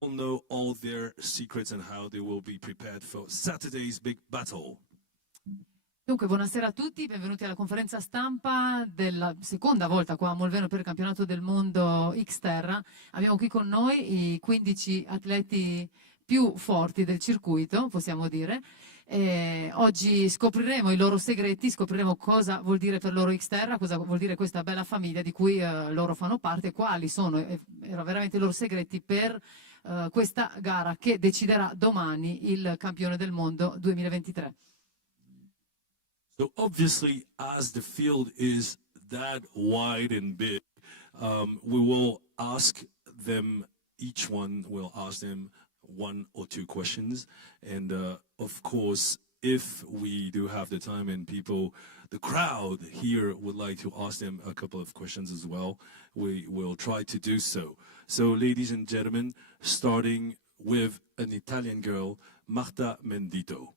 all know all their secrets and how they will be prepared for Saturday's big battle. Dunque, buonasera a tutti, benvenuti alla conferenza stampa della seconda volta qua a Molveno per il campionato del mondo XTERRA. Abbiamo qui con noi i 15 atleti più forti del circuito, possiamo dire. Oggi scopriremo i loro segreti, scopriremo cosa vuol dire per loro XTERRA, cosa vuol dire questa bella famiglia di cui loro fanno parte, quali sono veramente i loro segreti per questa gara che deciderà domani il campione del mondo 2023. So obviously, as the field is that wide and big, we will ask them, each one will ask them 1 or 2 questions. And of course, if we do have the time and people, the crowd here would like to ask them a couple of questions as well, we will try to do so. So ladies and gentlemen, starting with an Italian girl, Marta Medeiros.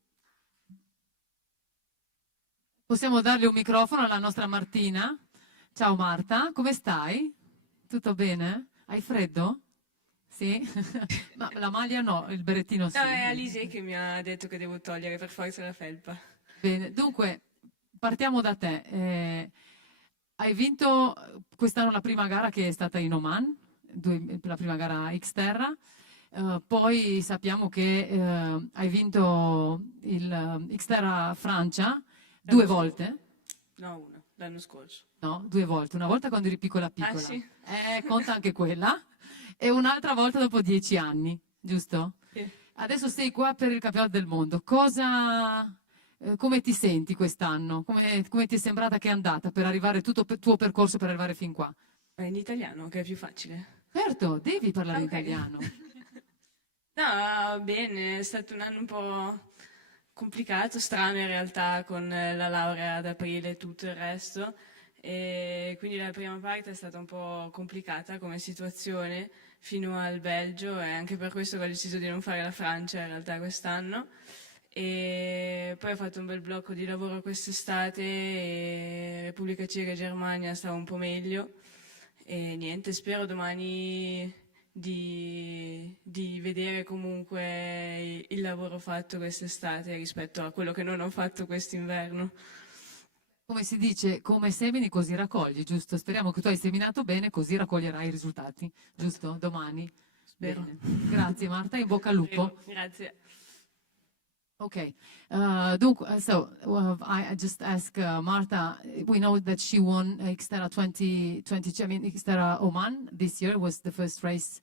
Possiamo darle un microfono alla nostra Martina. Ciao Marta, come stai? Tutto bene? Hai freddo? Sì? Ma la maglia no, il berrettino sì. No, è Elise che mi ha detto che devo togliere per forza la felpa. Bene, dunque, partiamo da te. Hai vinto quest'anno la prima gara che è stata in Oman, la prima gara XTERRA. Poi sappiamo che hai vinto il XTERRA Francia 2 volte? No, una, l'anno scorso. No, 2 volte. Una volta quando eri piccola. Ah, sì? Conta anche quella. E un'altra volta dopo 10 anni, giusto? Sì. Adesso sei qua per il campionato del mondo. Come ti senti quest'anno? Come ti è sembrata che è andata per arrivare tutto il tuo percorso per arrivare fin qua? In italiano, che è più facile. Certo, devi parlare Okay. italiano. No, bene, è stato un anno un po' complicato, strano in realtà, con la laurea ad aprile e tutto il resto. E quindi la prima parte è stata un po' complicata come situazione fino al Belgio, e anche per questo che ho deciso di non fare la Francia in realtà quest'anno. E poi ho fatto un bel blocco di lavoro quest'estate e Repubblica Ceca e Germania stavo un po' meglio. E niente, spero domani di vedere comunque il lavoro fatto quest'estate rispetto a quello che non ho fatto quest'inverno. Come si dice, come semini così raccogli, giusto? Speriamo che tu hai seminato bene, così raccoglierai i risultati, giusto? Domani. Spero. Bene. Grazie Marta, in bocca al lupo. Grazie. Okay, I just ask Marta. We know that she won XTERRA 2020. I mean, XTERRA Oman this year was the first race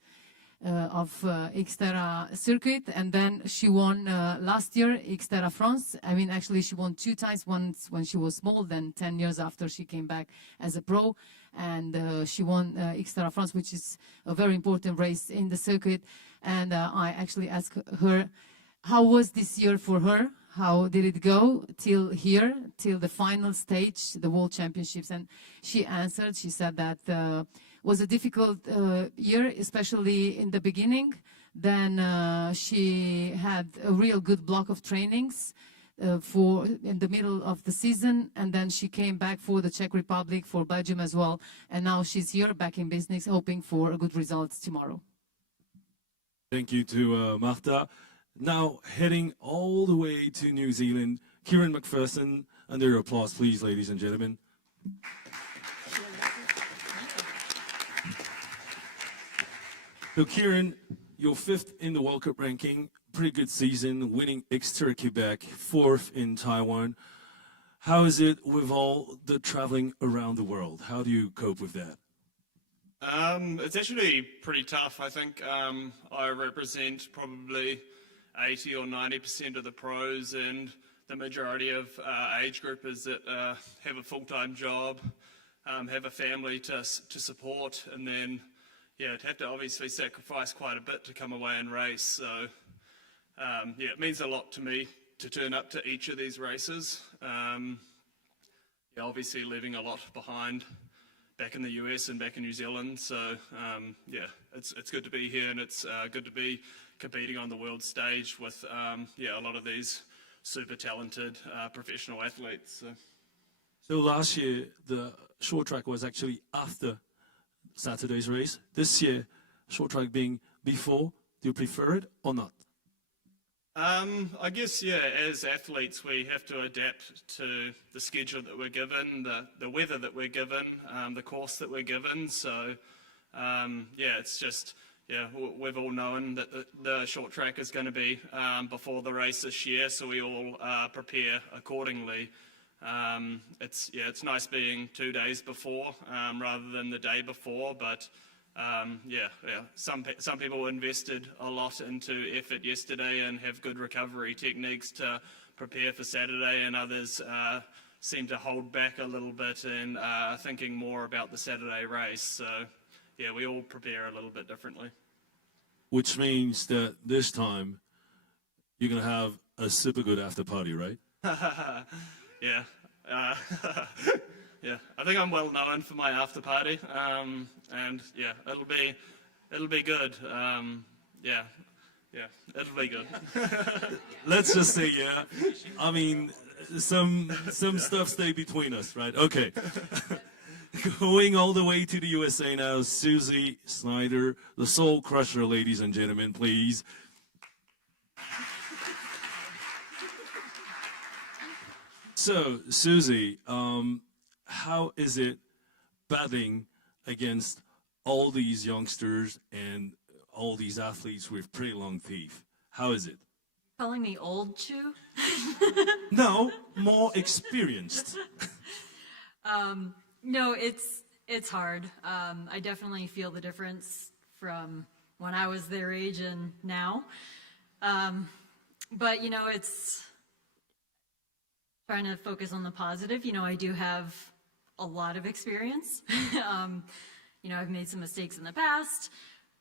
of XTERRA circuit, and then she won last year XTERRA France. I mean, actually, she won 2 times. Once when she was small, then 10 years after she came back as a pro, and she won XTERRA France, which is a very important race in the circuit. And I actually asked her, how was this year for her? How did it go till here, till the final stage, the World Championships? And she answered, she said that was a difficult year, especially in the beginning. Then she had a real good block of trainings in the middle of the season, and then she came back for the Czech Republic, for Belgium as well, and now she's here back in business, hoping for good results tomorrow. Thank you to Marta. Now, heading all the way to New Zealand, Kieran McPherson. Under your applause, please, ladies and gentlemen. So, Kieran, you're 5th in the World Cup ranking. Pretty good season, winning XTERRA Quebec, 4th in Taiwan. How is it with all the traveling around the world? How do you cope with that? It's actually pretty tough. I think I represent probably 80 or 90% of the pros, and the majority of age groupers that have a full-time job, have a family to support, and then have to obviously sacrifice quite a bit to come away and race. So it means a lot to me to turn up to each of these races. Obviously leaving a lot behind back in the US and back in New Zealand. So it's good to be here, and it's good to be competing on the world stage with a lot of these super talented professional athletes. So last year the short track was actually after Saturday's race. This year short track being before Do you prefer it or not? I guess, yeah, as athletes, we have to adapt to the schedule that we're given, the weather that we're given, the course that we're given. So, yeah, it's just, yeah, we've all known that the short track is going to be before the race this year, so we all prepare accordingly. It's nice being 2 days before rather than the day before, but some people invested a lot into effort yesterday and have good recovery techniques to prepare for Saturday, and others seem to hold back a little bit and thinking more about the Saturday race. So, yeah, we all prepare a little bit differently. Which means that this time you're going to have a super good after party, right? Yeah. Yeah, I think I'm well known for my after party, and yeah, it'll be good. Yeah, it'll be good. Let's just say, yeah. I mean, some stuff stay between us, right? Okay. Going all the way to the USA now, Susie Snyder, the Soul Crusher, ladies and gentlemen, please. So, Susie, how is it battling against all these youngsters and all these athletes with pretty long teeth? How is it? Calling me old, Chu? No, more experienced. No, it's hard. I definitely feel the difference from when I was their age and now. But, it's trying to focus on the positive. I do have a lot of experience. I've made some mistakes in the past.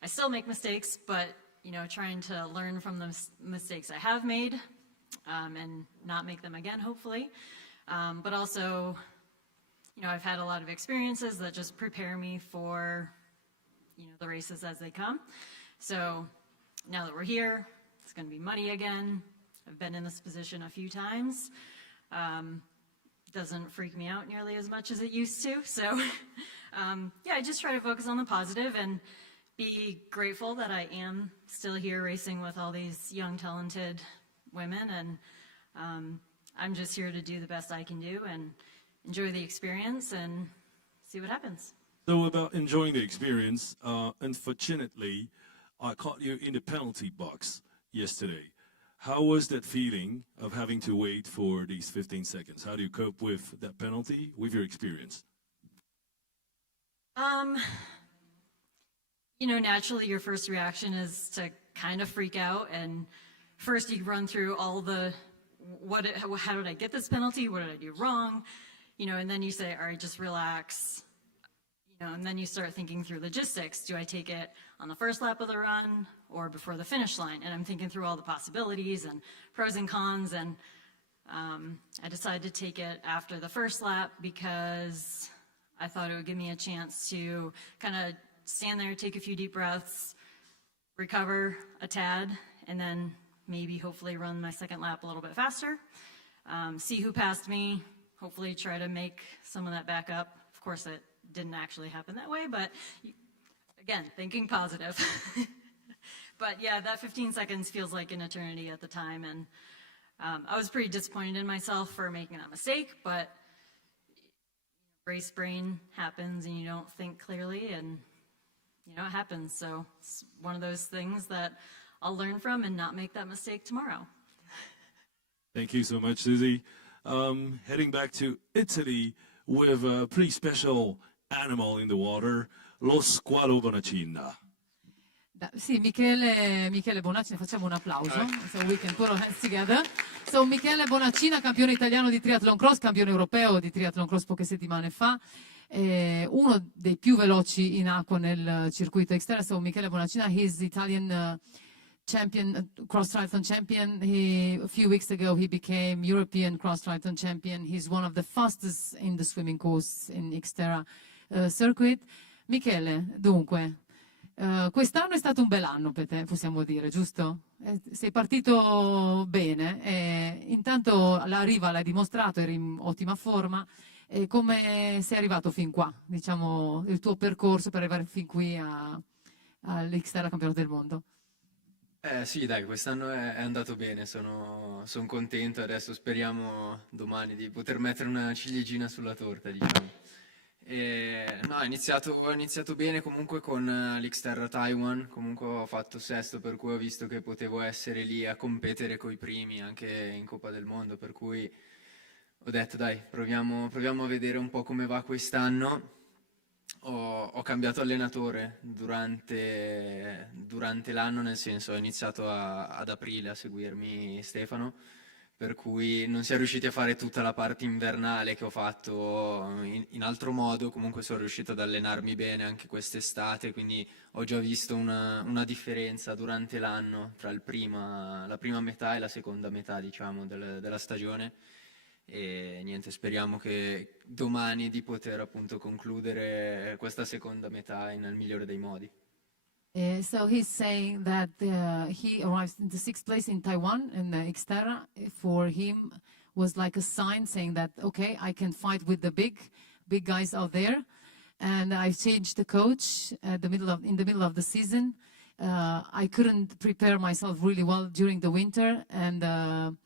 I still make mistakes, but, trying to learn from the mistakes I have made and not make them again, hopefully. But also, I've had a lot of experiences that just prepare me for, the races as they come. So now that we're here, it's going to be muddy again. I've been in this position a few times. Doesn't freak me out nearly as much as it used to. So, I just try to focus on the positive and be grateful that I am still here racing with all these young, talented women. And I'm just here to do the best I can do and enjoy the experience and see what happens. So about enjoying the experience, unfortunately, I caught you in the penalty box yesterday. How was that feeling of having to wait for these 15 seconds? How do you cope with that penalty with your experience? Naturally your first reaction is to kind of freak out, and first you run through all the, how did I get this penalty? What did I do wrong? And then you say, all right, just relax. And then you start thinking through logistics. Do I take it on the first lap of the run or before the finish line? And I'm thinking through all the possibilities and pros and cons. And I decided to take it after the first lap because I thought it would give me a chance to kind of stand there, take a few deep breaths, recover a tad, and then maybe hopefully run my second lap a little bit faster, see who passed me, hopefully try to make some of that back up. Of course, it didn't actually happen that way, but again, thinking positive. But yeah, that 15 seconds feels like an eternity at the time, and I was pretty disappointed in myself for making that mistake, but race brain happens and you don't think clearly, and it happens. So it's one of those things that I'll learn from and not make that mistake tomorrow. Thank you so much, Susie. Heading back to Italy with a pretty special animal in the water, lo squalo bonacina. Sì, Michele Bonacina, facciamo un applauso. So we can put our hands together. So Michele Bonacina, campione italiano di triathlon cross, campione europeo di triathlon cross poche settimane fa, uno dei più veloci in acqua nel circuito XTERRA. So Michele Bonacina, he's Italian champion, cross triathlon champion. A few weeks ago he became European cross triathlon champion. He's one of the fastest in the swimming course in XTERRA circuit. Michele, dunque, quest'anno è stato un bel anno per te, possiamo dire, giusto? Sei partito bene, intanto alla riva l'hai dimostrato, eri in ottima forma. Come sei arrivato fin qua? Diciamo il tuo percorso per arrivare fin qui all'XTERRA Campionato del Mondo. Sì, dai, quest'anno è andato bene, sono contento, adesso speriamo domani di poter mettere una ciliegina sulla torta, diciamo. No, ho iniziato bene comunque con l'Xterra Taiwan, comunque ho fatto sesto, per cui ho visto che potevo essere lì a competere coi primi anche in Coppa del Mondo, per cui ho detto dai, proviamo a vedere un po' come va quest'anno. Ho cambiato allenatore durante l'anno, nel senso ho iniziato ad aprile a seguirmi Stefano, per cui non si è riusciti a fare tutta la parte invernale che ho fatto in altro modo, comunque sono riuscito ad allenarmi bene anche quest'estate, quindi ho già visto una differenza durante l'anno tra la prima metà e la seconda metà, diciamo, della stagione. E niente, speriamo che domani di poter appunto concludere questa seconda metà nel migliore dei modi. So he's saying that he arrives in the sixth place in Taiwan in the Xterra. For him, was like a sign saying that okay, I can fight with the big guys out there. And I've changed the coach in the middle of the season. I couldn't prepare myself really well during the winter, and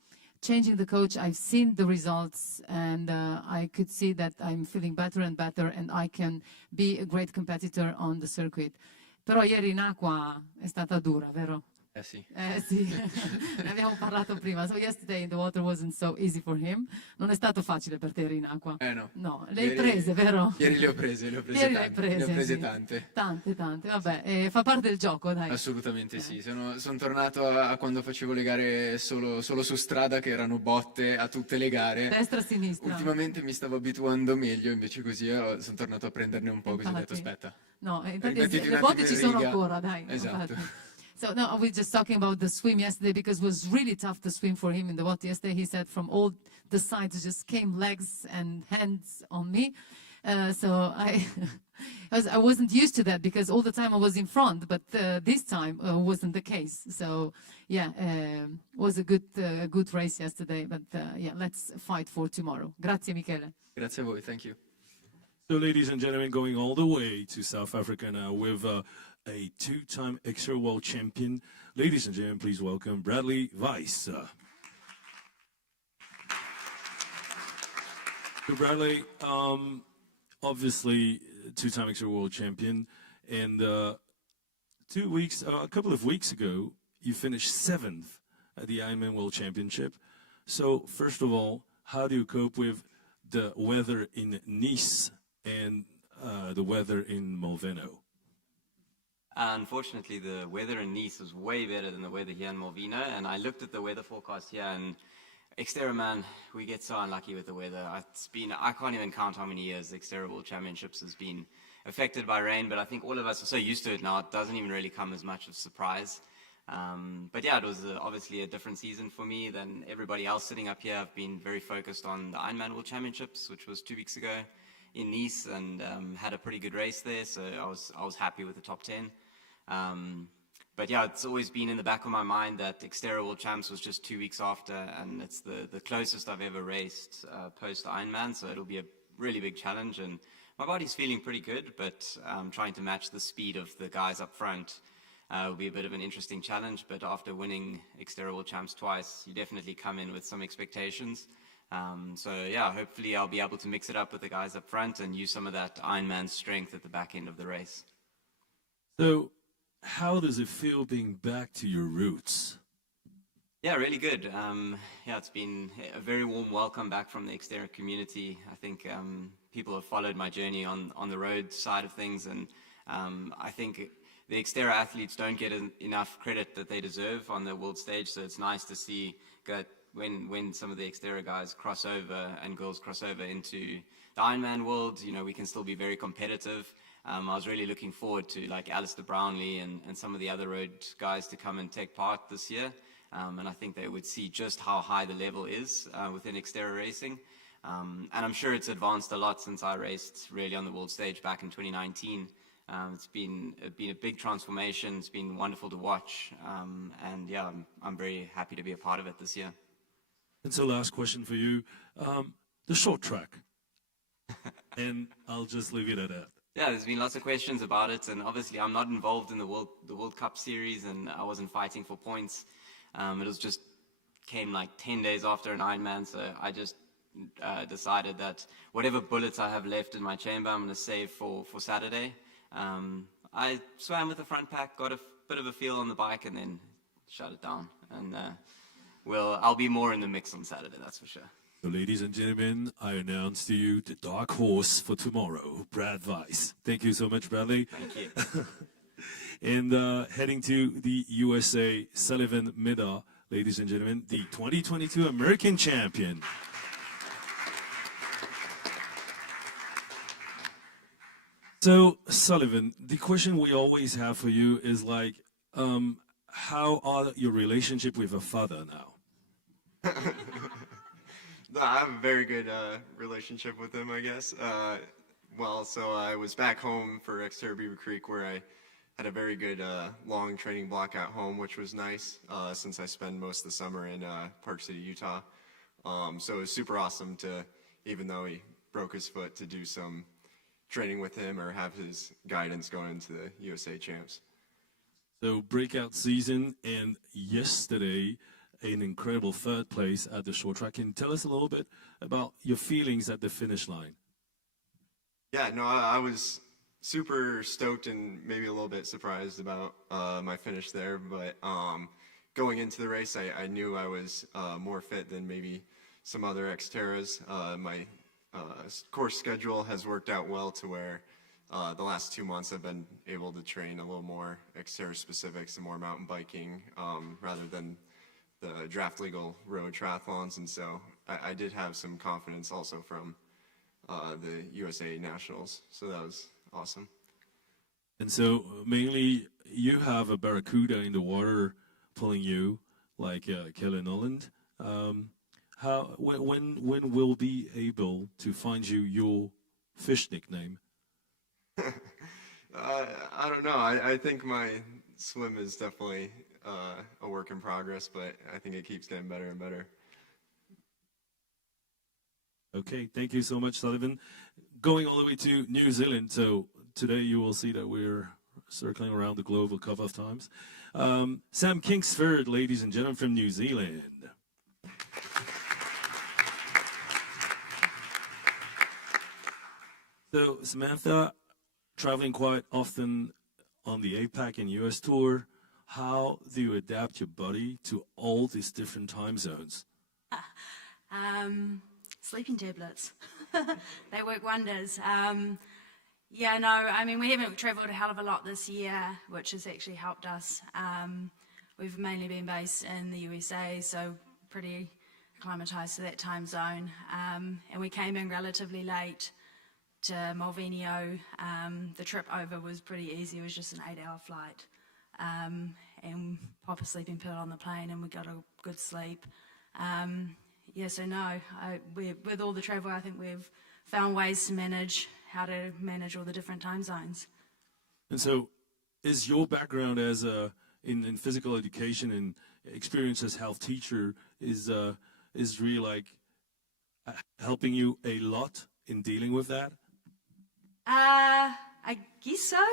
changing the coach, I've seen the results, and I could see that I'm feeling better and better, and I can be a great competitor on the circuit. Però ieri in acqua è stata dura, vero? Sì. Sì, ne abbiamo parlato prima. So yesterday the water wasn't so easy for him. Non è stato facile per te ieri in acqua. No. No, le hai prese, vero? Ieri le ho prese Ieri le hai tante, ne ho prese sì. tante. Tante, vabbè, fa parte del gioco, dai. Assolutamente sì, sono tornato a quando facevo le gare solo su strada, che erano botte a tutte le gare. Destra, sinistra. Ultimamente mi stavo abituando meglio, invece così sono tornato a prenderne un po', così ho detto aspetta. No, infatti Rimettiti le un botte attimo ci in sono riga. ancora, dai. Esatto. Infatti. So no, I was just talking about the swim yesterday because it was really tough to swim for him in the water yesterday. He said from all the sides just came legs and hands on me. So I wasn't used to that because all the time I was in front, but this time wasn't the case. So yeah, was a good race yesterday. But yeah, let's fight for tomorrow. Grazie, Michele. Grazie a voi, thank you. So, ladies and gentlemen, going all the way to South Africa now with a two-time XTERRA World Champion. Ladies and gentlemen, please welcome Bradley Weiss. So Bradley, obviously two-time XTERRA World Champion, and a couple of weeks ago, you finished 7th at the Ironman World Championship. So, first of all, how do you cope with the weather in Nice and the weather in Molveno? Unfortunately, the weather in Nice was way better than the weather here in Molveno, and I looked at the weather forecast here, and XTERRA, man, we get so unlucky with the weather. I can't even count how many years the XTERRA World Championships has been affected by rain, but I think all of us are so used to it now, it doesn't even really come as much of a surprise. But yeah, it was obviously a different season for me than everybody else sitting up here. I've been very focused on the Ironman World Championships, which was 2 weeks ago in Nice, and had a pretty good race there, so I was happy with the top 10. But yeah, it's always been in the back of my mind that XTERRA World Champs was just 2 weeks after, and it's the closest I've ever raced post Ironman, so it'll be a really big challenge, and my body's feeling pretty good, but trying to match the speed of the guys up front will be a bit of an interesting challenge. But after winning XTERRA World Champs twice, you definitely come in with some expectations. So yeah, hopefully I'll be able to mix it up with the guys up front and use some of that Ironman strength at the back end of the race. So, how does it feel being back to your roots? Yeah, really good. Yeah, it's been a very warm welcome back from the XTERRA community. I think people have followed my journey on the road side of things, and I think the XTERRA athletes don't get enough credit that they deserve on the world stage, so it's nice to see when some of the XTERRA guys cross over and girls cross over into the Ironman world, you know, we can still be very competitive. I was really looking forward to like Alistair Brownlee and some of the other road guys to come and take part this year. And I think they would see just how high the level is within XTERRA racing. And I'm sure it's advanced a lot since I raced really on the world stage back in 2019. It's been a big transformation. It's been wonderful to watch. And yeah, I'm very happy to be a part of it this year. And so last question for you, the short track. And I'll just leave it at that. Yeah, there's been lots of questions about it, and obviously I'm not involved in the World Cup series, and I wasn't fighting for points. It was just came like 10 days after an Ironman, so I just decided that whatever bullets I have left in my chamber, I'm going to save for Saturday. I swam with the front pack, got a bit of a feel on the bike, and then shut it down. And I'll be more in the mix on Saturday, that's for sure. So, ladies and gentlemen, I announce to you the dark horse for tomorrow, Brad Weiss. Thank you so much, Bradley. Thank you. And heading to the USA, Sullivan Noland, ladies and gentlemen, the 2022 American champion. So, Sullivan, the question we always have for you is like, how are your relationship with your father now? I have a very good relationship with him, I guess. So I was back home for XTERRA Beaver Creek, where I had a very good long training block at home, which was nice since I spend most of the summer in Park City, Utah. So it was super awesome to, even though he broke his foot, to do some training with him or have his guidance going into the USA Champs. So breakout season, and yesterday, an incredible third place at the short track. Can you tell us a little bit about your feelings at the finish line? Yeah, no, I was super stoked and maybe a little bit surprised about my finish there. But going into the race, I knew I was more fit than maybe some other XTERRAs. My course schedule has worked out well to where the last 2 months I've been able to train a little more XTERRA specifics and more mountain biking rather than the draft legal road triathlons, and so I did have some confidence also from the USA Nationals, so that was awesome. And so mainly you have a barracuda in the water pulling you, like Kieran Noland. When will be able to find you your fish nickname? I don't know. I think my swim is definitely a work in progress, but I think it keeps getting better and better. Okay, thank you so much, Sullivan. Going all the way to New Zealand, so today you will see that we're circling around the globe a couple of times. Sam Kingsford, ladies and gentlemen, from New Zealand. So, Samantha, traveling quite often on the APAC and US tour, how do you adapt your body to all these different time zones? Sleeping tablets. They work wonders. Yeah, no, I mean, we haven't travelled a hell of a lot this year, which has actually helped us. We've mainly been based in the USA, so pretty acclimatised to that time zone. And we came in relatively late to Molveno. The trip over was pretty easy. It was just an 8-hour flight. And pop a sleeping pill on the plane, and we got a good sleep. Yeah, so no, with all the travel, I think we've found ways to manage how to manage all the different time zones. And so, is your background as in physical education and experience as health teacher is really like helping you a lot in dealing with that? I guess so.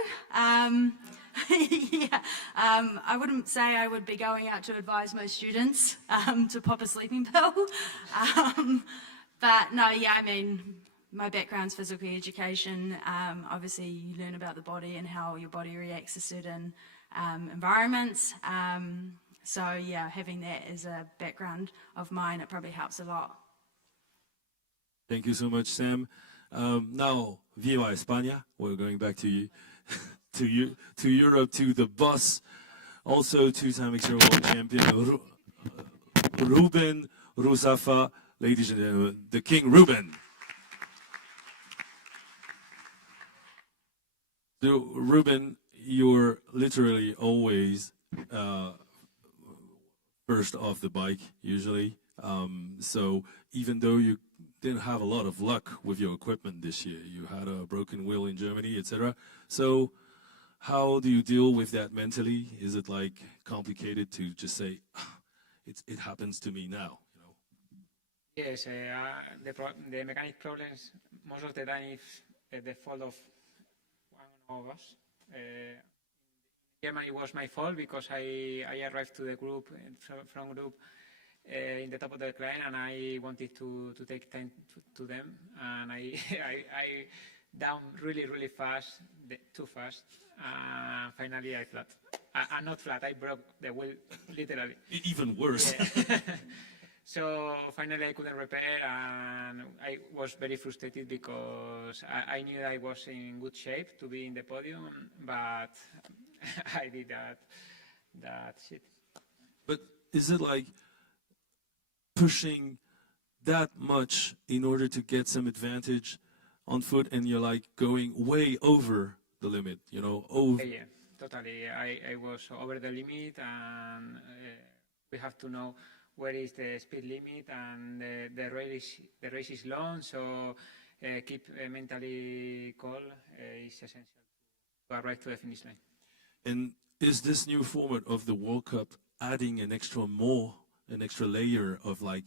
Yeah, I wouldn't say I would be going out to advise my students to pop a sleeping pill. But no, yeah, I mean, my background's physical education. Obviously, you learn about the body and how your body reacts to certain environments. So yeah, having that as a background of mine, it probably helps a lot. Thank you so much, Sam. Now, Viva España. We're going back to you, to Europe, to the bus. Also, two-time XTERRA World Champion Ruben Ruzafa, ladies and gentlemen, the King Ruben. So, Ruben, you're literally always first off the bike, usually. So, even though you didn't have a lot of luck with your equipment this year, you had a broken wheel in Germany, etc. So, how do you deal with that mentally? Is it like complicated to just say, it happens to me now? You know? Yes, the mechanic problems most of the time is the fault of of us. Germany was my fault because I arrived to the group from group in the top of the climb, and I wanted to take time to them, and I down really fast, too fast. Finally, I flat. I'm not flat. I broke the wheel literally. Even worse. Yeah. So finally, I couldn't repair, and I was very frustrated because I knew I was in good shape to be in the podium, but I did that shit. But is it like pushing that much in order to get some advantage on foot, and you're like going way over the limit, you know? Yeah, totally. I was over the limit, and we have to know where is the speed limit, and the race is long, so keep mentally cool is essential to arrive to the finish line. And is this new format of the World Cup adding an extra layer of like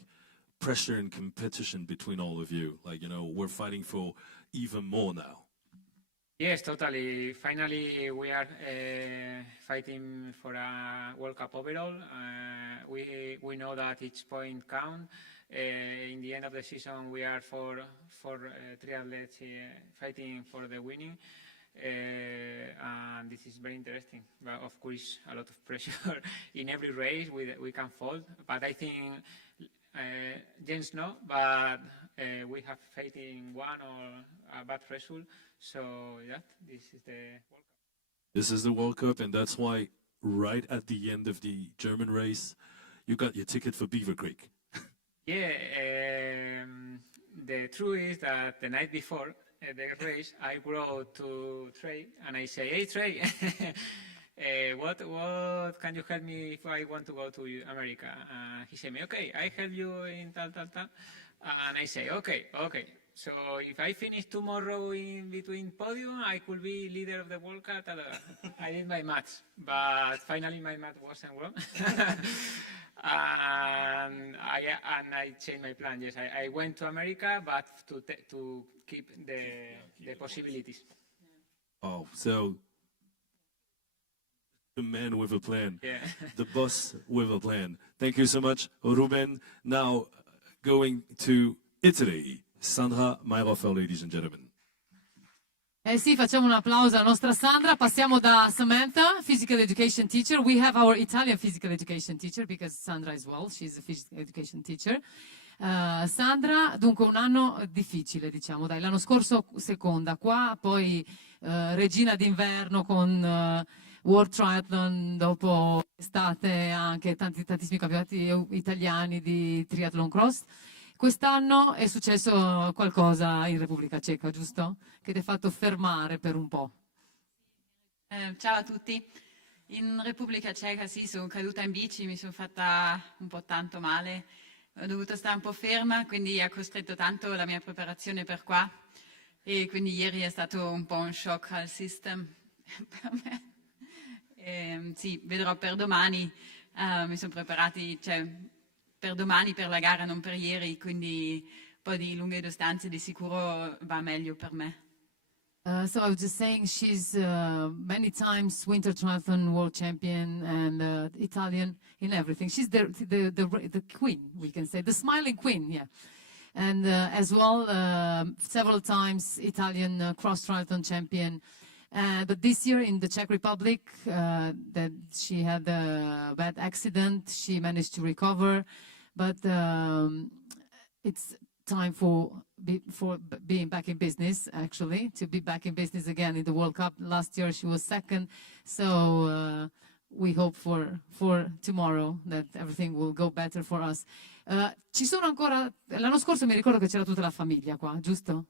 pressure and competition between all of you? Like, you know, we're fighting for even more now. Yes, totally. Finally, we are fighting for a World Cup overall. We know that each point counts. In the end of the season, we are four triathletes fighting for the winning. And this is very interesting. But of course, a lot of pressure in every race. We can fall, but I think James no. But we have faith in one or a bad result. So yeah, this is the World Cup. This is the World Cup, and that's why right at the end of the German race, you got your ticket for Beaver Creek. Yeah, the truth is that the night before the race, I wrote to Trey, and I say, "Hey Trey, what can you help me if I want to go to America?" He said me, "Okay, I help you in tal. And I say, okay. So if I finish tomorrow in between podium, I could be leader of the World Cup. I did my maths, but finally my math wasn't wrong. And I changed my plan. Yes, I went to America, but to keep the possibilities. Oh, so the man with a plan, Yeah. the boss with a plan. Thank you so much, Ruben. Now going to Italy, Sandra Mayhofer, ladies and gentlemen. Sì, facciamo un applauso alla nostra Sandra. Passiamo da Samantha, physical education teacher. We have our Italian physical education teacher because Sandra as well, she's a physical education teacher. Sandra, dunque un anno difficile, diciamo, dai, l'anno scorso seconda qua, poi regina d'inverno con World Triathlon, dopo estate anche tantissimi campionati italiani di triathlon cross. Quest'anno è successo qualcosa in Repubblica Ceca, giusto? Che ti ha fatto fermare per un po'. Ciao a tutti. In Repubblica Ceca sì, sono caduta in bici, mi sono fatta un po' tanto male, ho dovuto stare un po' ferma, quindi ha costretto tanto la mia preparazione per qua, e quindi ieri è stato un po' un shock al system per me. Sì, vedrò per domani, mi sono preparati, cioè per domani per la gara, non per ieri, quindi un po' di lunghe distanze di sicuro va meglio per me. So I was just saying she's many times winter triathlon world champion and Italian in everything. She's the queen, we can say, the smiling queen, yeah. And as well, several times Italian cross triathlon champion. But this year in the Czech Republic, that she had a bad accident. She managed to recover, but it's time for being back in business, actually, to be back in business again in the World Cup. Last year she was second, so we hope for tomorrow that everything will go better for us. Ci sono ancora, l'anno scorso mi ricordo che c'era tutta la famiglia qua, giusto?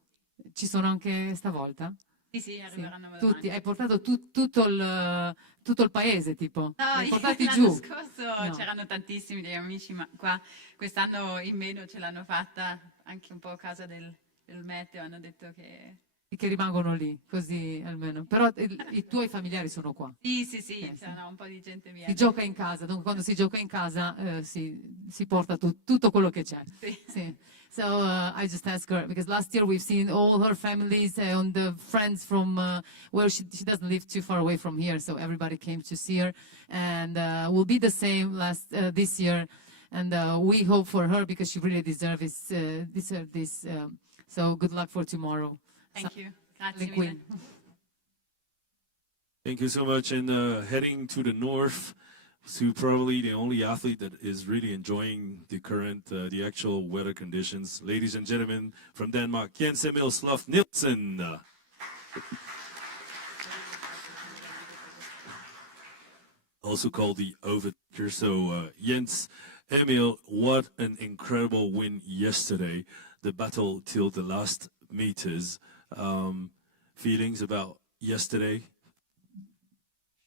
Ci sono anche stavolta? Sì, arriveranno domani. Tutti, hai portato tutto il paese, tipo? No, Hai portati giù? l'anno scorso No. c'erano tantissimi degli amici, ma qua quest'anno in meno ce l'hanno fatta, anche un po' a causa del meteo, hanno detto che... che rimangono lì, così almeno. Però i tuoi familiari sono qua. Sì, sì, sì, Sì. sarà un po' di gente mia. Si gioca in casa, dunque quando si gioca in casa si porta tutto quello che c'è. Sì. Sì. So I just asked her because last year we've seen all her families and the friends from where she doesn't live too far away from here, so everybody came to see her, and will be the same this year, and we hope for her because she really deserves this. So good luck for tomorrow. Thank you. Grazie mille. Queen. Thank you so much. And heading to the north, to probably the only athlete that is really enjoying the current, the actual weather conditions. Ladies and gentlemen, from Denmark, Jens Emil Sloth Nielsen. Also called the Overtaker. So Jens Emil, what an incredible win yesterday. The battle till the last meters. Feelings about yesterday?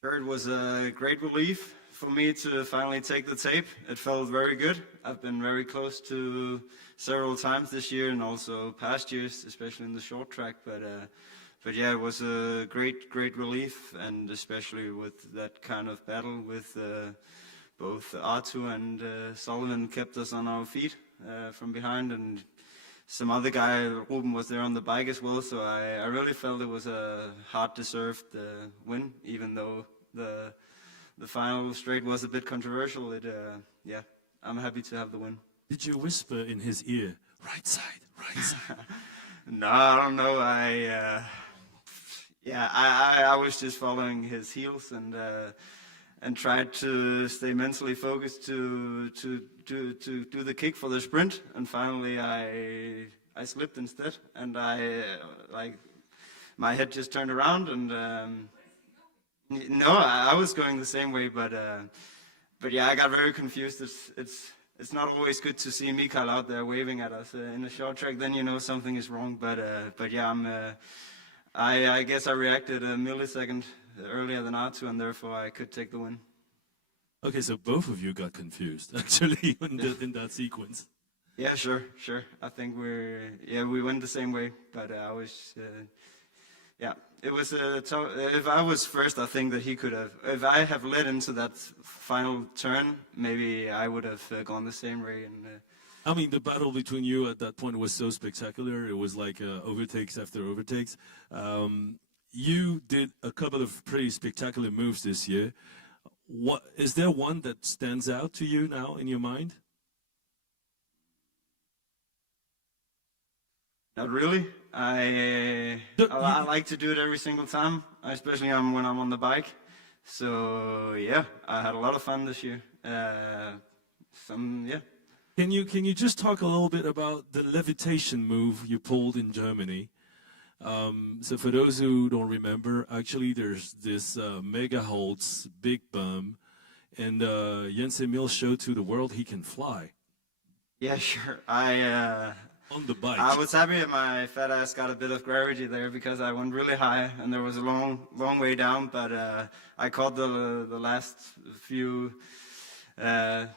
Sure, it was a great relief for me to finally take the tape. It felt very good. I've been very close to several times this year and also past years, especially in the short track. But yeah, it was a great relief, and especially with that kind of battle with both Artu and Sullivan kept us on our feet from behind, and some other guy, Ruben, was there on the bike as well, so I really felt it was a hard-deserved win, even though the final straight was a bit controversial. Yeah, I'm happy to have the win. Did you whisper in his ear, right side, right side? No, I don't know. I was just following his heels and tried to stay mentally focused to do the kick for the sprint, and finally I slipped instead, and my head just turned around, and no, I was going the same way, but yeah, I got very confused. It's not always good to see Mikael out there waving at us in a short track. Then you know something is wrong. But yeah, I guess I reacted a millisecond earlier than Artu, and therefore I could take the win. Okay, so both of you got confused, actually, in that sequence. Yeah, sure. I think we went the same way, but I was, yeah, it was tough. If I was first, I think that he could have, if I have led into that final turn, maybe I would have gone the same way. And I mean, the battle between you at that point was so spectacular. It was like overtakes after overtakes. You did a couple of pretty spectacular moves this year. What is there one that stands out to you now in your mind? Not really. I like to do it every single time, especially when I'm on the bike. So yeah, I had a lot of fun this year. Yeah. Can you just talk a little bit about the levitation move you pulled in Germany? So for those who don't remember, actually there's this Mega Holtz big bum, and Jens Emil showed to the world he can fly. Yeah, sure. On the bike. I was happy that my fat ass got a bit of gravity there because I went really high and there was a long way down, but I caught the last few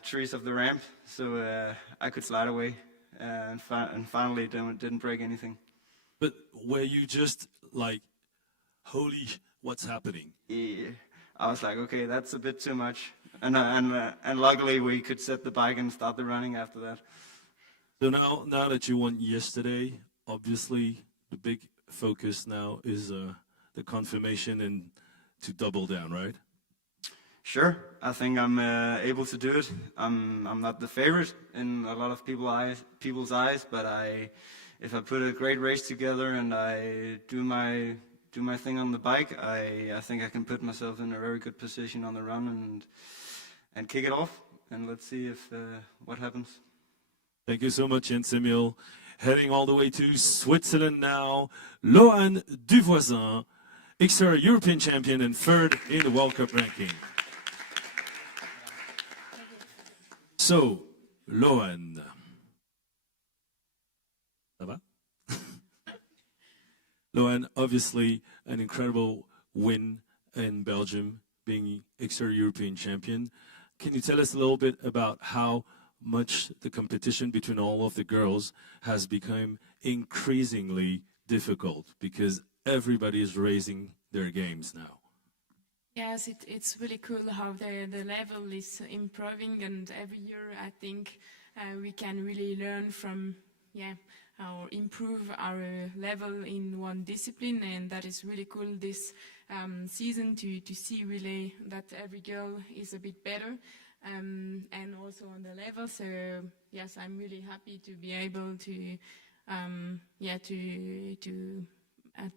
trees of the ramp, so I could slide away and finally didn't break anything. But were you just like, holy, what's happening? Yeah, I was like, okay, that's a bit too much, and luckily we could set the bike and start the running after that. So now that you won yesterday, obviously the big focus now is the confirmation and to double down, right? Sure, I think I'm able to do it. I'm not the favorite in a lot of people's eyes, but if I put a great race together and I do my thing on the bike, I think I can put myself in a very good position on the run and kick it off, and let's see if what happens. Thank you so much, Jens Emil. Heading all the way to Switzerland now, Lohan Duvoisin, XTERRA European champion and third in the World Cup ranking. So, Lohan. Ça va? Lohan, obviously an incredible win in Belgium, being XTERRA European champion. Can you tell us a little bit about how much the competition between all of the girls has become increasingly difficult because everybody is raising their games now. Yes, it's really cool how the level is improving, and every year I think we can really learn from, or improve our level in one discipline, and that is really cool this season to see really that every girl is a bit better, and also on the level. So yes, I'm really happy to be able to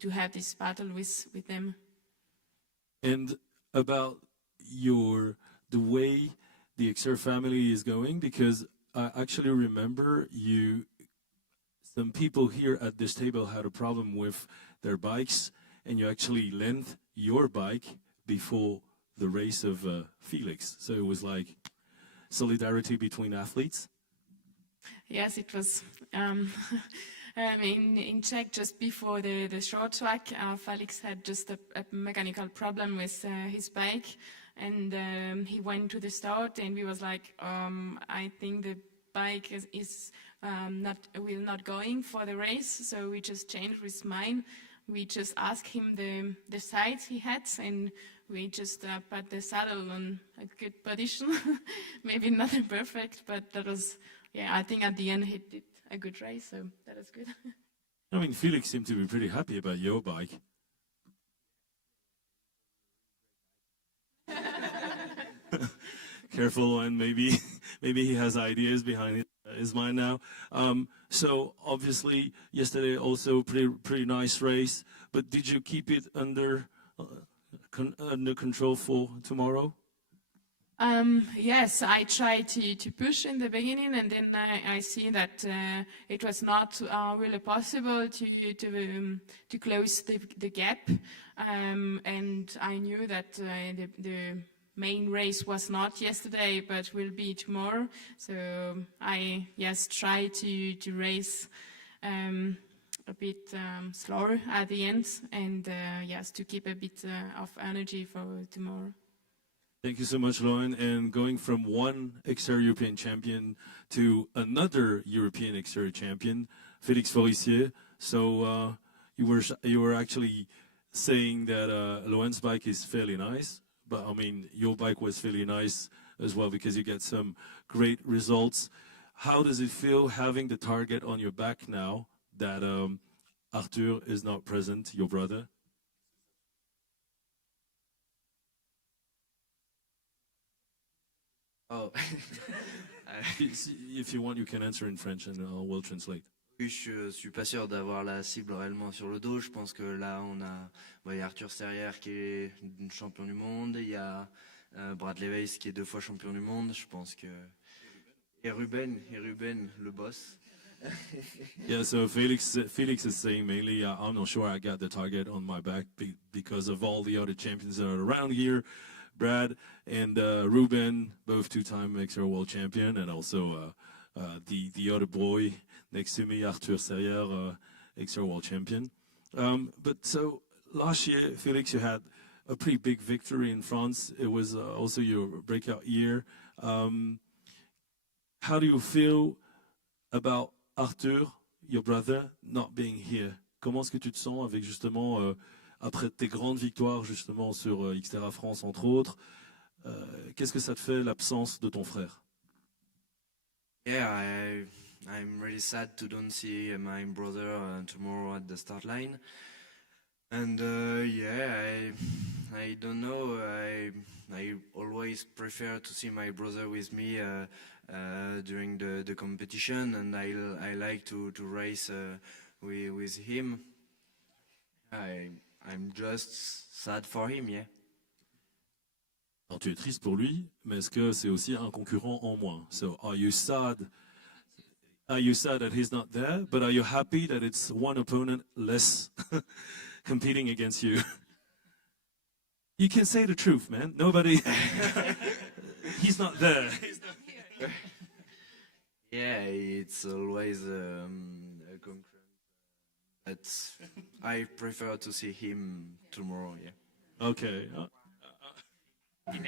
to have this battle with them. And about the way the XTERRA family is going, because I actually remember some people here at this table had a problem with their bikes, and you actually lent your bike before the race of Felix. So it was like solidarity between athletes. Yes, it was in Czech just before the short track. Felix had just a mechanical problem with his bike, and he went to the start, and we was like, I think the bike is not going for the race, so we just changed with mine. We just asked him the size he had, and we just put the saddle on a good position. Maybe not perfect, but that was, I think at the end he did a good race, so that is good. I mean, Felix seemed to be pretty happy about your bike. Careful, and maybe he has ideas behind his mind now. So obviously yesterday also pretty nice race. But did you keep it under control for tomorrow? Yes, I tried to push in the beginning, and then I see that it was not really possible to close the gap, and I knew that the main race was not yesterday, but will be tomorrow. So I try to race a bit slower at the end, and to keep a bit of energy for tomorrow. Thank you so much, Reijn. And going from one XTERRA European champion to another European XTERRA champion, Felix Forissier. So you were actually saying that Reijn's bike is fairly nice, but I mean your bike was fairly nice as well because you get some great results. How does it feel having the target on your back now that Arthur is not present, your brother? Oh. If you want, you can answer in French and we'll translate. Oui, je suis pas sûr d'avoir la cible réellement sur le dos. Je pense que là, il y a Arthur Serrière qui est champion du monde. Il y a Bradley Weiss qui est 2 fois champion du monde. Je pense que... Et Ruben, le boss. Yeah, so Felix is saying mainly, I'm not sure I got the target on my back because of all the other champions that are around here. Brad and Ruben, both 2-time XTERRA World Champion, and also the other boy next to me, Arthur Serrière, XTERRA World Champion. But so last year, Felix, you had a pretty big victory in France. It was also your breakout year. How do you feel about Arthur, your brother, not being here? Comment est-ce que tu te sens avec justement après tes grandes victoires justement sur XTERRA France entre autres, qu'est-ce que ça te fait l'absence de ton frère? Yeah, I'm really sad to don't see my brother tomorrow at the start line. And I don't know, I always prefer to see my brother with me during the competition, and I like to race with him. I'm just sad for him, yeah. Alors tu es triste pour lui, mais est-ce que c'est aussi un concurrent en moins? So are you sad that he's not there, but are you happy that it's one opponent less competing against you? You can say the truth, man. Nobody... He's not there. Yeah, it's always a concurrent. But I prefer to see him tomorrow, yeah. Okay. In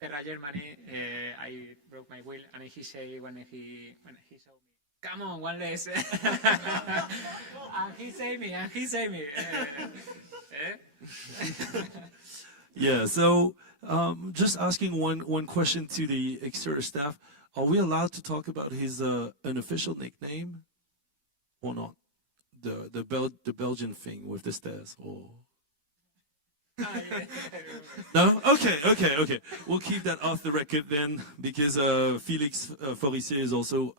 XTERRA Germany, I broke my wheel, and he said when he saw me come on, one less. And he saved me. Yeah, so just asking one question to the XTERRA staff. Are we allowed to talk about his unofficial nickname or not? The Belgian thing with the stairs, or... No? Okay. We'll keep that off the record then, because Felix Forissier is also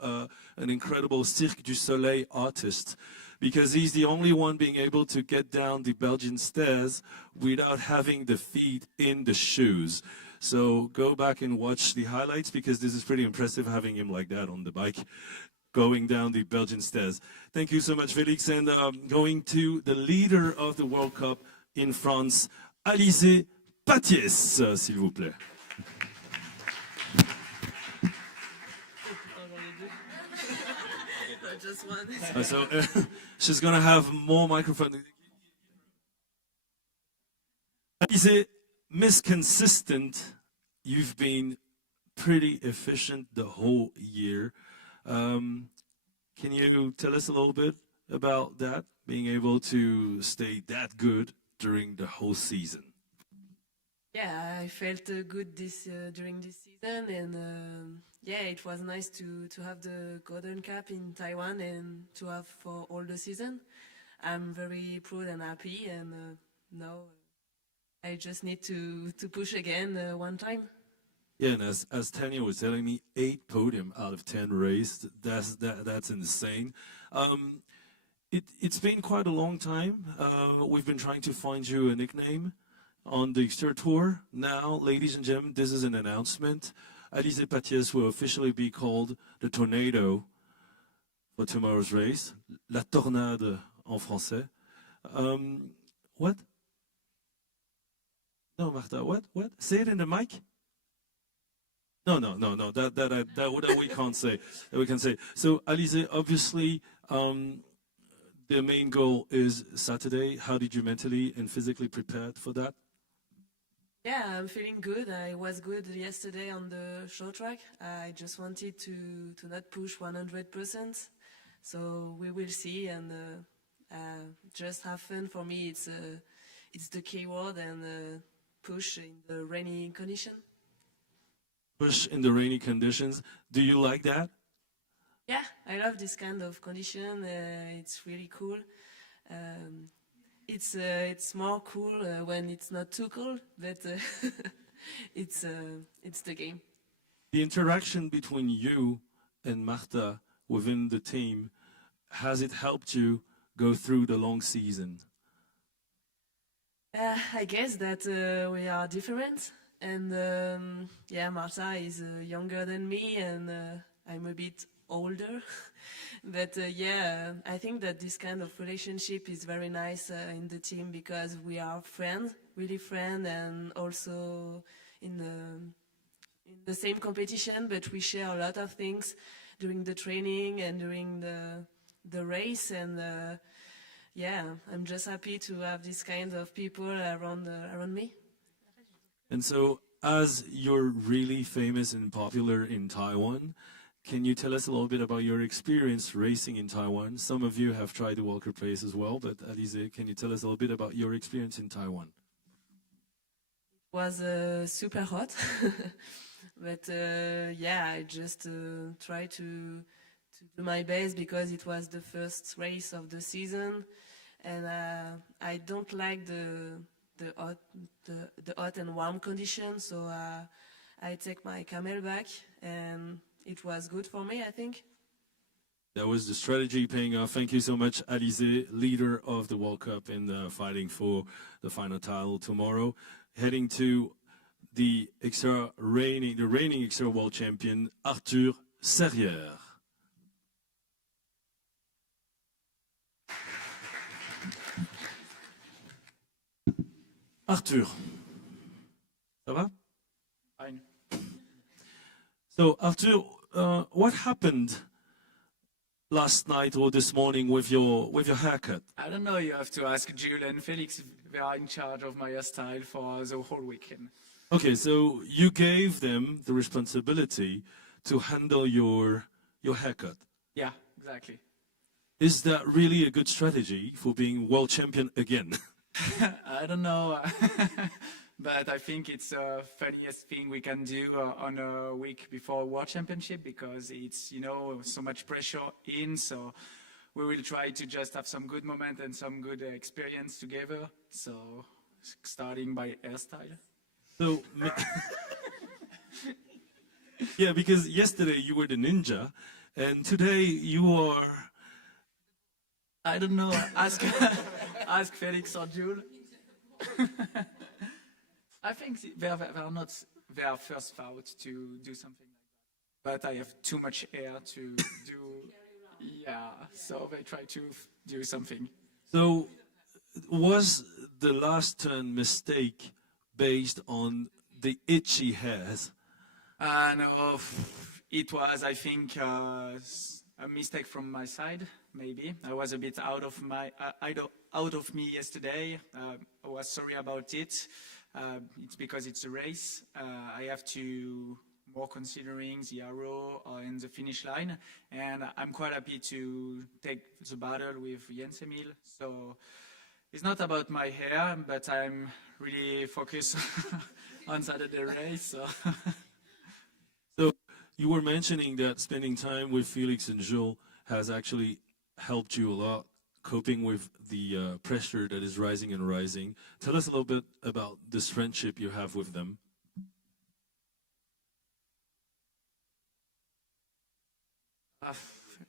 an incredible Cirque du Soleil artist, because he's the only one being able to get down the Belgian stairs without having the feet in the shoes. So go back and watch the highlights, because this is pretty impressive having him like that on the bike, going down the Belgian stairs. Thank you so much, Felix. And going to the leader of the World Cup in France, Elise Pathies, s'il vous plaît. Just one. So she's going to have more microphone. Elise, Miss Consistent, you've been pretty efficient the whole year. Can you tell us a little bit about that, being able to stay that good during the whole season? Yeah, I felt good during this season, and yeah, it was nice to have the Golden Cap in Taiwan and to have for all the season. I'm very proud and happy, and now I just need to push again one time. Yeah, and as Tanya was telling me, 8 podium out of 10 races. That's insane. It's been quite a long time. We've been trying to find you a nickname on the XTERRA Tour. Now, ladies and gentlemen, this is an announcement. Elise Pathies will officially be called the Tornado for tomorrow's race. La Tornade en français. What? No, Marta, what? Say it in the mic? No. That we can't say. That we can say. So, Elise, obviously, the main goal is Saturday. How did you mentally and physically prepare for that? Yeah, I'm feeling good. I was good yesterday on the short track. I just wanted to not push 100%. So we will see, and just have fun. For me, it's the key word, and push in the rainy condition. Push in the rainy conditions. Do you like that? Yeah, I love this kind of condition. It's really cool. It's more cool when it's not too cold, but it's the game. The interaction between you and Marta within the team, has it helped you go through the long season? I guess that we are different, and yeah, Marta is younger than me, and I'm a bit older. But yeah, I think that this kind of relationship is very nice in the team, because we are friends, really friends, and also in the same competition, but we share a lot of things during the training and during the race, and yeah, I'm just happy to have this kind of people around me. And so, as you're really famous and popular in Taiwan, can you tell us a little bit about your experience racing in Taiwan? Some of you have tried the Walker Place as well, but Elise, can you tell us a little bit about your experience in Taiwan? It was super hot, but yeah, I just tried to do my best, because it was the first race of the season, and I don't like the hot and warm conditions, so I take my camelback, and it was good for me, I think. That was the strategy paying off. Thank you so much, Elise, leader of the World Cup and fighting for the final title tomorrow. Heading to the reigning XTERRA World Champion, Arthur Serrière. Arthur, ça va? Fine. So, Arthur, what happened last night or this morning with your haircut? I don't know, you have to ask Julian Felix. They are in charge of my hairstyle for the whole weekend. Okay, so you gave them the responsibility to handle your haircut. Yeah, exactly. Is that really a good strategy for being world champion again? I don't know, but I think it's the funniest thing we can do on a week before World Championship, because it's, you know, so much pressure in, so we will try to just have some good moment and some good experience together, so starting by hairstyle. So, yeah, because yesterday you were the ninja, and today you are... I don't know, ask Felix or Jules. I think they are not their first thought to do something like that. But I have too much hair to do, yeah, so they try to do something. So, was the last turn mistake based on the itchy hairs? And it was, I think, a mistake from my side. Maybe I was a bit out of me yesterday. I was sorry about it. It's because it's a race. I have to more considering the arrow and the finish line, and I'm quite happy to take the battle with Jens Emil. So it's not about my hair, but I'm really focused on Saturday race. So. So you were mentioning that spending time with Felix and Jules has actually helped you a lot coping with the pressure that is rising and rising. Tell us a little bit about this friendship you have with them.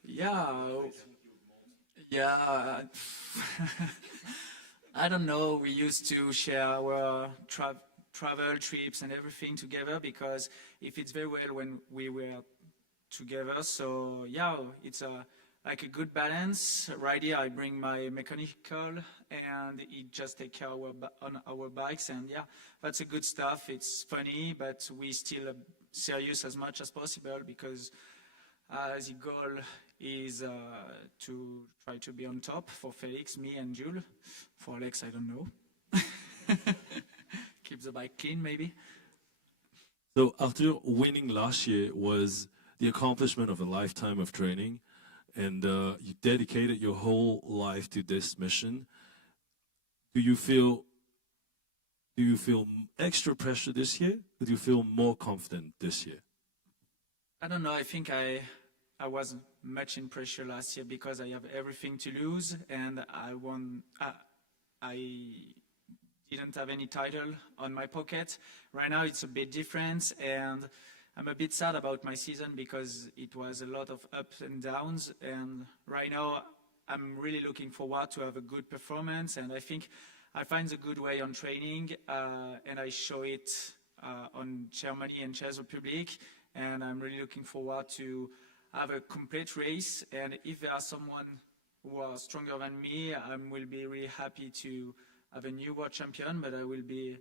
Yeah, I don't know. We used to share our travel trips and everything together, because it fits very well when we were together. So yeah, it's like a good balance. Right here, I bring my mechanical, and it just take care on our bikes, and yeah, that's a good stuff. It's funny, but we still serious as much as possible, because the goal is to try to be on top for Felix, me and Jules. For Alex, I don't know. Keep the bike clean, maybe. So after winning last year was the accomplishment of a lifetime of training, and you dedicated your whole life to this mission. Do you feel extra pressure this year? Or do you feel more confident this year? I don't know. I think I wasn't much in pressure last year, because I have everything to lose, and I didn't have any title on my pocket. Right now it's a bit different, and I'm a bit sad about my season, because it was a lot of ups and downs, and right now I'm really looking forward to have a good performance, and I think I find a good way on training, and I show it on Germany and Czech Republic, and I'm really looking forward to have a complete race, and if there are someone who are stronger than me, I will be really happy to have a new world champion, but I will be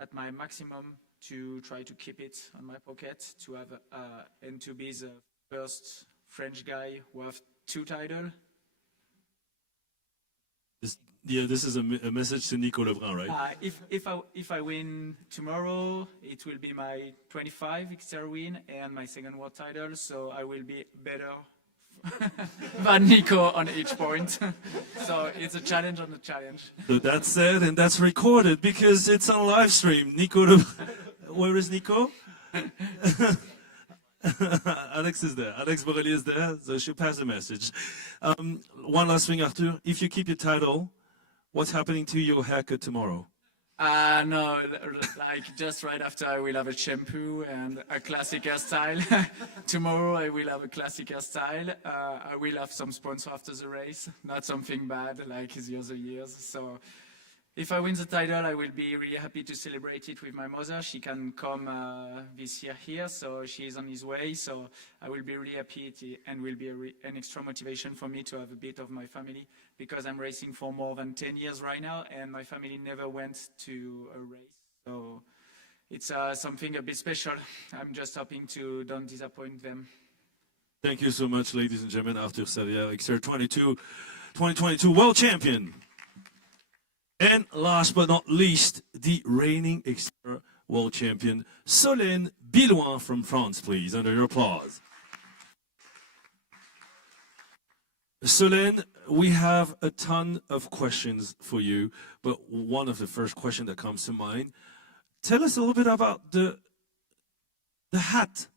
at my maximum to try to keep it on my pocket, to have and to be the first French guy who have 2 titles. This is a message to Nico Lebrun, right? If I win tomorrow, it will be my 25 XTERRA win and my second world title, so I will be better than Nico on each point. So it's a challenge on a challenge. So that's said, and that's recorded, because it's on live stream. Where is Nico? Alex is there. Alex Borrelli is there, so she'll pass the message. One last thing, Arthur. If you keep your title, what's happening to your haircut tomorrow? No, like just right after I will have a shampoo and a classic hairstyle. Tomorrow I will have a classic hairstyle. I will have some sponsor after the race, not something bad like the other years. So if I win the title, I will be really happy to celebrate it with my mother. She can come this year here, so she is on his way. So I will be really happy, and will be an extra motivation for me to have a bit of my family, because I'm racing for more than 10 years right now, and my family never went to a race. So it's something a bit special. I'm just hoping to don't disappoint them. Thank you so much, ladies and gentlemen. Arthur Serrière, XTERRA 2022 World Champion. And last but not least, the reigning XTERRA World Champion, Solène Billouin from France, please, under your applause. Solène, we have a ton of questions for you, but one of the first questions that comes to mind, tell us a little bit about the hat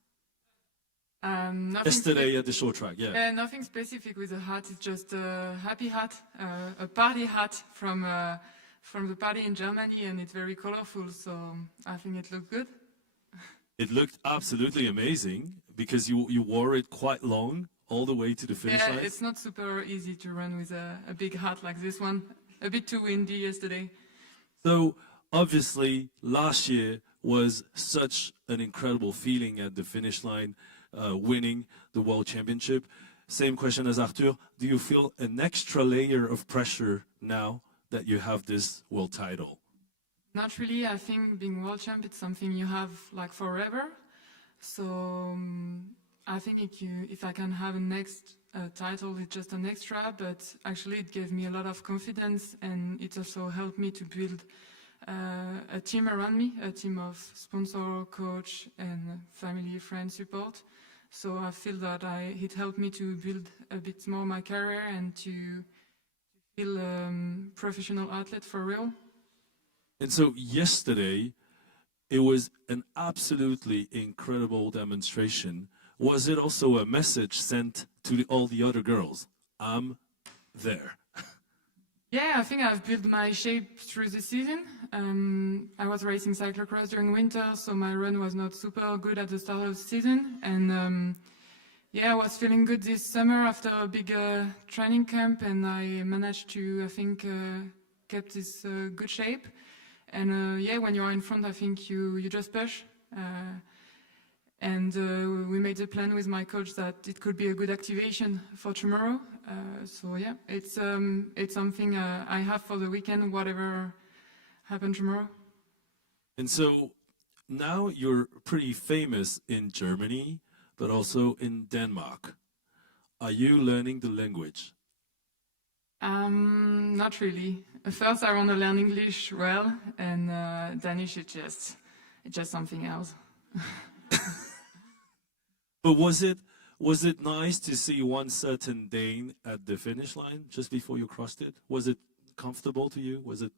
yesterday at the short track. Yeah. Nothing specific with the hat. It's just a happy hat, a party hat from the party in Germany, and it's very colorful. So I think it looked good. It looked absolutely amazing because you wore it quite long, all the way to the finish line. It's not super easy to run with a big hat like this one. A bit too windy yesterday. So obviously last year was such an incredible feeling at the finish line, winning the World Championship. Same question as Arthur. Do you feel an extra layer of pressure now that you have this world title? Not really. I think being world champ, it's something you have like forever. So I think if I can have a next title, it's just an extra, but actually it gave me a lot of confidence, and it also helped me to build a team around me, a team of sponsor, coach, and family, friend support. So I feel that it helped me to build a bit more my career and to feel a professional athlete for real. And so yesterday, it was an absolutely incredible demonstration. Was it also a message sent to all the other girls? I'm there. Yeah, I think I've built my shape through the season. I was racing cyclocross during winter, so my run was not super good at the start of the season. And yeah, I was feeling good this summer after a big training camp, and I managed to, I think, keep this good shape. And yeah, when you're in front, I think you just push. And we made a plan with my coach that it could be a good activation for tomorrow. So yeah, it's something I have for the weekend, whatever happens tomorrow. And so now you're pretty famous in Germany, but also in Denmark. Are you learning the language? Not really. First, I want to learn English well, and Danish is just something else. But was it nice to see one certain Dane at the finish line just before you crossed it? Was it comfortable to you? Was it?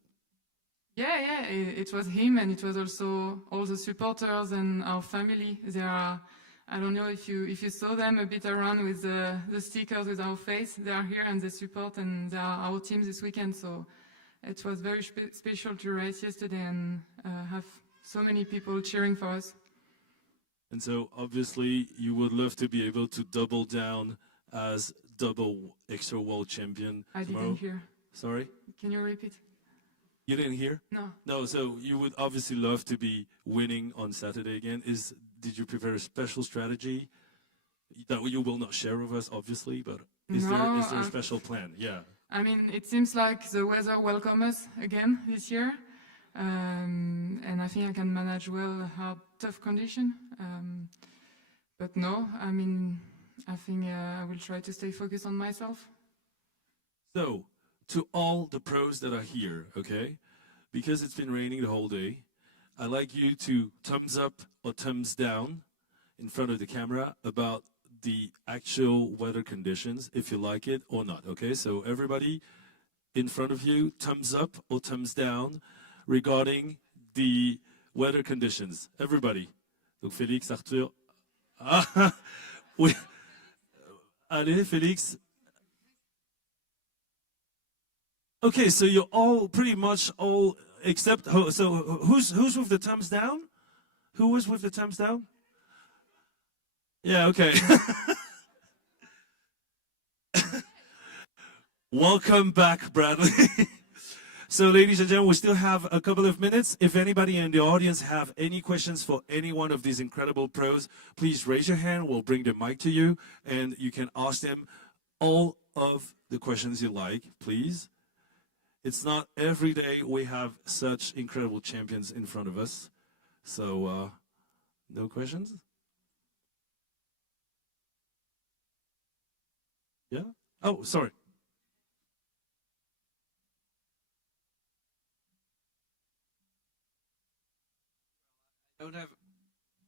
Yeah, it was him, and it was also all the supporters and our family. There are, I don't know if you saw them a bit around with the stickers with our face. They are here and they support, and they are our team this weekend. So it was very special to race yesterday and have so many people cheering for us. And so obviously you would love to be able to double down as double XTERRA World Champion tomorrow. I didn't hear. Sorry? Can you repeat? You didn't hear? No. No, so you would obviously love to be winning on Saturday again. Did you prepare a special strategy that you will not share with us, obviously, but is there a special plan? Yeah. I mean, it seems like the weather welcomes us again this year. And I think I can manage well hard, tough condition. But no, I mean, I think I will try to stay focused on myself. So, to all the pros that are here, okay, because it's been raining the whole day, I'd like you to thumbs up or thumbs down in front of the camera about the actual weather conditions, if you like it or not, okay? So everybody in front of you, thumbs up or thumbs down regarding the weather conditions. Everybody. Donc Félix, Arthur. Ah, oui. Allez, Félix. Okay, so you're all pretty much all except, so who's with the thumbs down? Who was with the thumbs down? Yeah, okay. Welcome back, Bradley. So, ladies and gentlemen, we still have a couple of minutes. If anybody in the audience have any questions for any one of these incredible pros, please raise your hand. We'll bring the mic to you, and you can ask them all of the questions you like, please. It's not every day we have such incredible champions in front of us. So, no questions? Yeah? Oh, sorry. I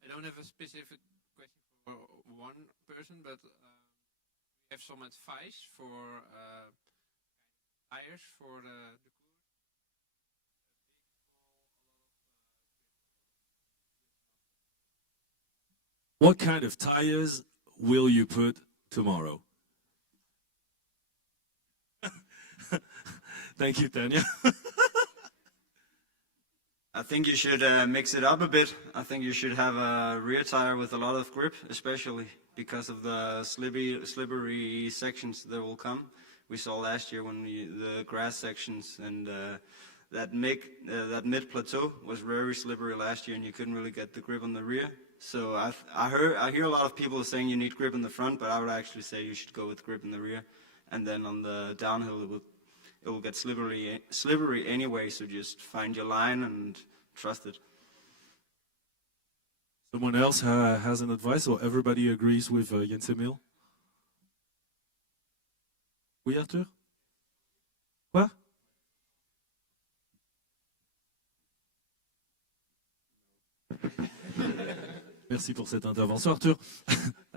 don't have a specific question for one person, but we have some advice for tires for the What kind of tires will you put tomorrow? Thank you, Tanya. I think you should mix it up a bit. I think you should have a rear tire with a lot of grip, especially because of the slippery sections that will come. We saw last year when the grass sections and that mid plateau was very slippery last year, and you couldn't really get the grip on the rear. So I hear a lot of people saying you need grip in the front, but I would actually say you should go with grip in the rear, and then on the downhill it will get slippery anyway. So just find your line and trust it. Someone else has an advice, or everybody agrees with Jens Emil? Oui, Arthur? Quoi? Merci pour cette intervention, Arthur.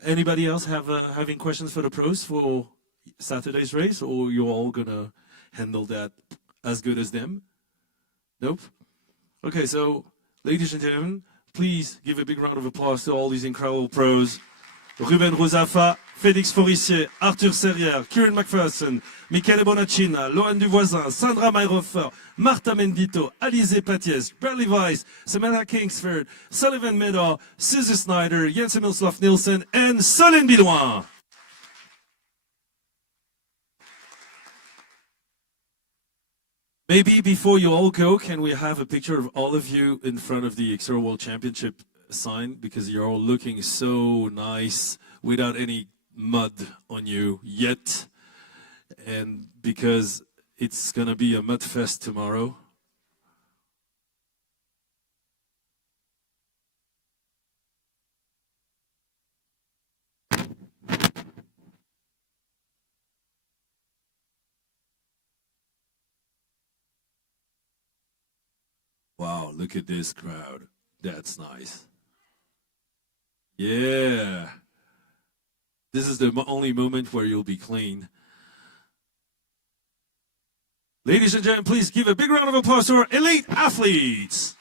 Anybody else having questions for the pros for Saturday's race, or you're all gonna handle that as good as them? Nope? Okay, so, ladies and gentlemen, please give a big round of applause to all these incredible pros. Ruben Rosafa, Félix Forissier, Arthur Serrière, Kieran McPherson, Michele Bonaccina, Lohan Duvoisin, Sandra Mayrofer, Marta Medeiros, Elise Li, Berg Weiss, Samantha Kingsford, Sullivan Noland, Susie Smith, Jens Emilsson, and Solène Bilouin. Maybe before you all go, can we have a picture of all of you in front of the XTERRA World Championship sign, because you're all looking so nice without any mud on you yet, and because it's gonna be a mud fest tomorrow. Wow, look at this crowd. That's nice. Yeah. This is the only moment where you'll be clean. Ladies and gentlemen, please give a big round of applause to our elite athletes.